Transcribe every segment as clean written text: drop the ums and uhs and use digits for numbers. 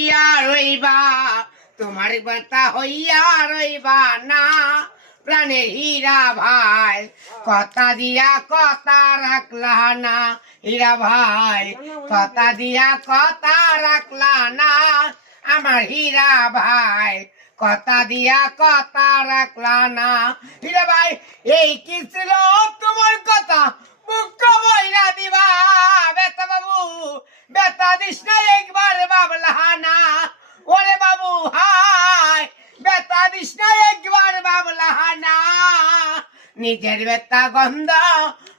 টিয়া রইবা, তোমার কথা হইয়া রইবা না। প্রাণের হীরা ভাই, কথা দিয়া কথা রাখলা না। হীরা ভাই, কথা দিয়া কথা রাখলা না। আমার হীরা ভাই, কথা দিয়া কথা রাখলা না। হীরা ভাই, এই কি ছিল তোমার কথা, মুখ বইরা দিবা। বেতা বাবু, বেতা দিস না একবার বাবলা না। ওরে বাবু হাই, বেতা দিস না একবার বাবলা না। নিজের বেতা গন্ধ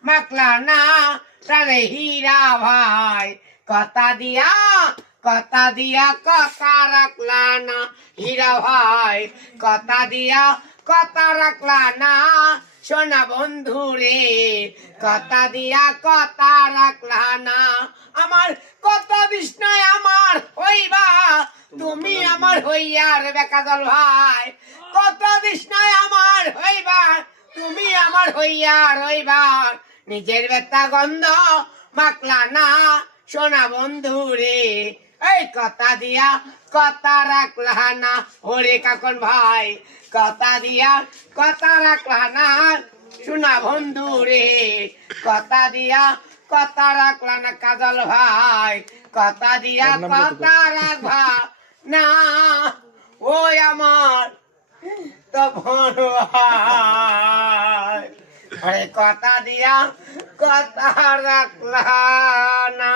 মাখলা না। প্রাণে হীরা ভাই, কথা দিয়া কথা রাখলা না। হীরা ভাই, কথা দিয়া কথা রাখলা না। সোনা বন্ধু রে, কথা দিয়া কথা রাখলা না। আমার কথা দিস নাই আমার হইবা, তুমি আমার হইয়ার বেকাজল ভাই। কথা দিস নাই আমার হইবা, তুমি আমার হইয়া রইবা। নিজের বেতা গন্ধ মাখলা না। সোনা বন্ধু রে, এই কথা দিয়া কথা রাখলা না। ওরে কাকন ভাই, কথা দিয়া কথা রাখলা না। সোনা বন্ধু রে, কথা দিয়া কথা রাখলা না। কাজল ভাই, কথা দিয়া কথা রাখবা না। ওই আমার তখন ভাই, আরে কথা দিয়া কথা রাখলা না।